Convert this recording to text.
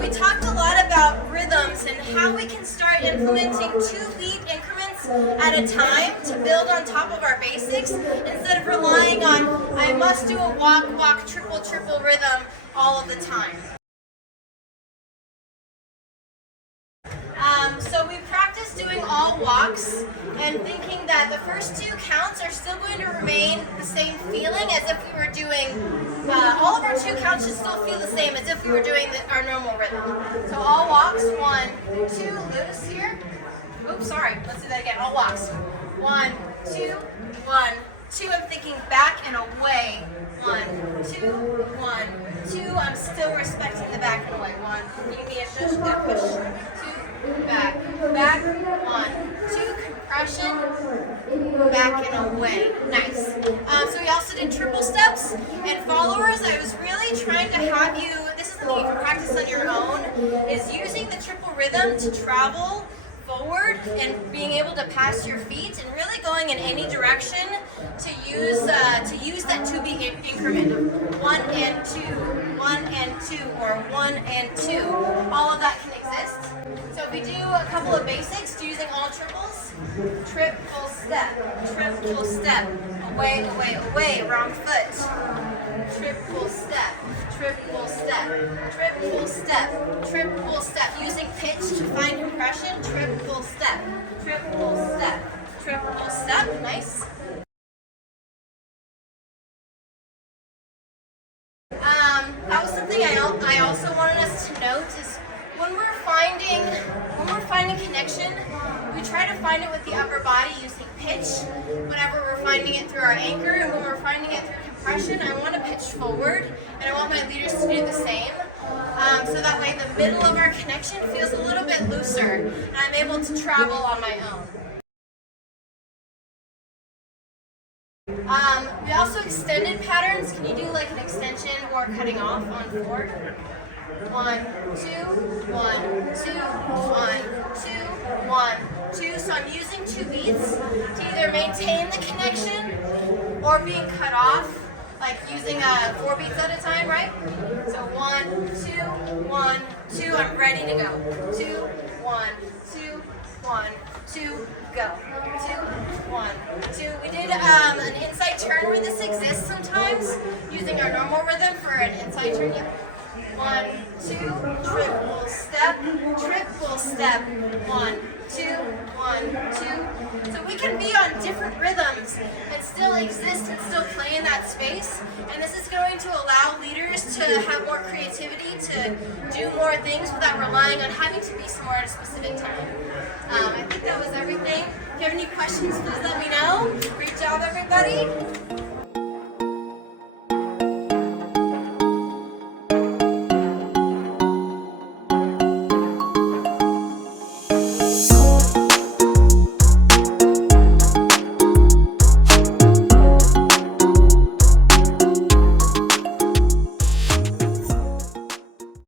We talked a lot about rhythms and how we can start implementing 2-beat increments at a time to build on top of our basics instead of relying on I must do a walk, walk, triple, triple rhythm all of the time. So we practiced doing all walks and thinking that the first 2 counts are still going to remain the same feeling as if we were doing, all of our 2 counts should still feel the same as if we were doing our normal rhythm. So all walks, 1, 2, loose here. Oops, sorry, let's do that again, all walks. 1, 2, 1, 2, I'm thinking back and away. 1, 2, 1, 2, I'm still respecting the back and away. 1, give me a push, that push. 2, back, back, 1, 2, compression, back and away. Nice. So we also did triple steps, and followers, I was really trying to have you, this is something you can practice on your own, is using the triple rhythm to travel forward and being able to pass your feet and really going in any direction to use that 2-beat increment. 1 and 2, 1 and 2, or 1 and 2. All of that can exist. So if we do a couple of basics using all triples, triple step, away, away, away, wrong foot, triple step, triple step, triple step, triple step, using pitch to find compression, triple step, triple step, triple step, nice. That was something I also wanted us to note is when we're finding connection, we try to find it with the upper body using pitch. Whenever we're finding it through our anchor, and when we're finding it through compression, I want to pitch forward, and I want my leaders to do the same. So that way the middle of our connection feels a little bit looser, and I'm able to travel on my own. We also extended patterns. Can you do like an extension or cutting off on 4? 1, 2, 1, 2, 1, 2, 1, 2. So I'm using 2 beats to either maintain the connection or being cut off, like using 4 beats at a time, right? So 1, 2, 1, 2. I'm ready to go. 2, 1, 2, 1, 2, go. 2, 1, 2. We did an inside turn where this exists sometimes, using our normal rhythm for an inside turn. Yep. 1, 2, triple step, 1, 2, 1, 2. So we can be on different rhythms and still exist and still play in that space. And this is going to allow leaders to have more creativity, to do more things without relying on having to be somewhere at a specific time. I think that was everything. If you have any questions, please let me know. Great job, everybody.